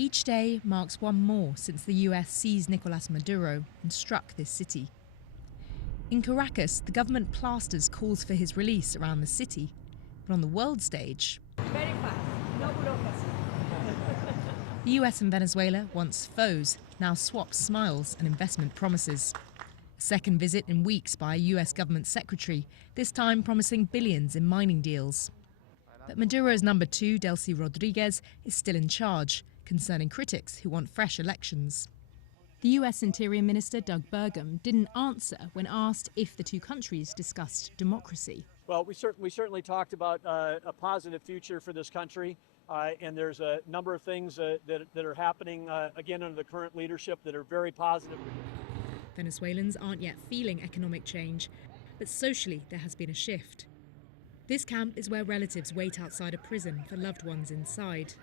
Each day marks one more since the US seized Nicolás Maduro and struck this city. In Caracas, the government plasters calls for his release around the city. But on the world stage, very fast, no bureaucracy. The US and Venezuela, once foes, now swap smiles and investment promises. A second visit in weeks by a US government secretary, this time promising billions in mining deals. But Maduro's number two, Delcy Rodriguez, is still in charge, concerning critics who want fresh elections. The US Interior Minister Doug Burgum didn't answer when asked if the two countries discussed democracy. Well, we certainly talked about a positive future for this country, and there's a number of things that are happening, again, under the current leadership that are very positive. Venezuelans aren't yet feeling economic change, but socially there has been a shift. This camp is where relatives wait outside a prison for loved ones inside.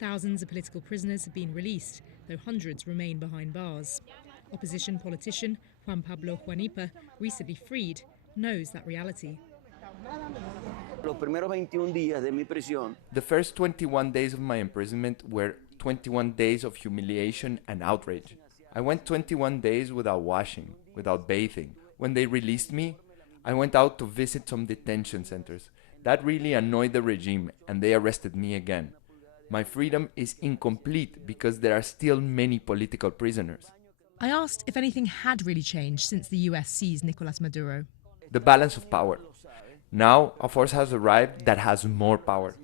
Thousands of political prisoners have been released, though hundreds remain behind bars. Opposition politician Juan Pablo Juanipa, recently freed, knows that reality. The first 21 days of my imprisonment were 21 days of humiliation and outrage. I went 21 days without washing, without bathing. When they released me, I went out to visit some detention centers. That really annoyed the regime, and they arrested me again. My freedom is incomplete because there are still many political prisoners. I asked if anything had really changed since the US seized Nicolás Maduro. The balance of power. Now, a force has arrived that has more power.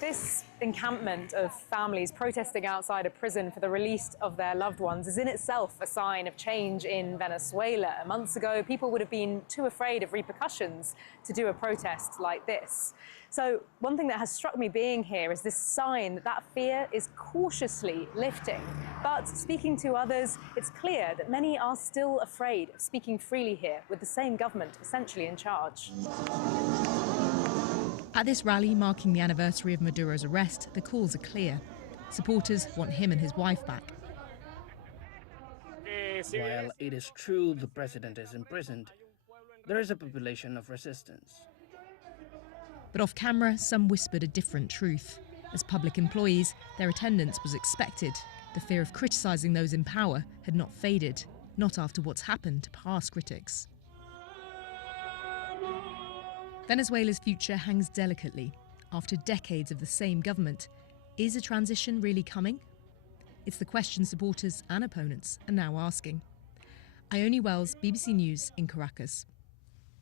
This encampment of families protesting outside a prison for the release of their loved ones is in itself a sign of change in Venezuela. Months ago, people would have been too afraid of repercussions to do a protest like this. So one thing that has struck me being here is this sign that fear is cautiously lifting. But speaking to others, it's clear that many are still afraid of speaking freely here, with the same government essentially in charge. At this rally marking the anniversary of Maduro's arrest, the calls are clear. Supporters want him and his wife back. While it is true the president is imprisoned, there is a population of resistance. But off camera, some whispered a different truth. As public employees, their attendance was expected. The fear of criticising those in power had not faded, not after what's happened to past critics. Venezuela's future hangs delicately. After decades of the same government, is a transition really coming? It's the question supporters and opponents are now asking. Ione Wells, BBC News in Caracas.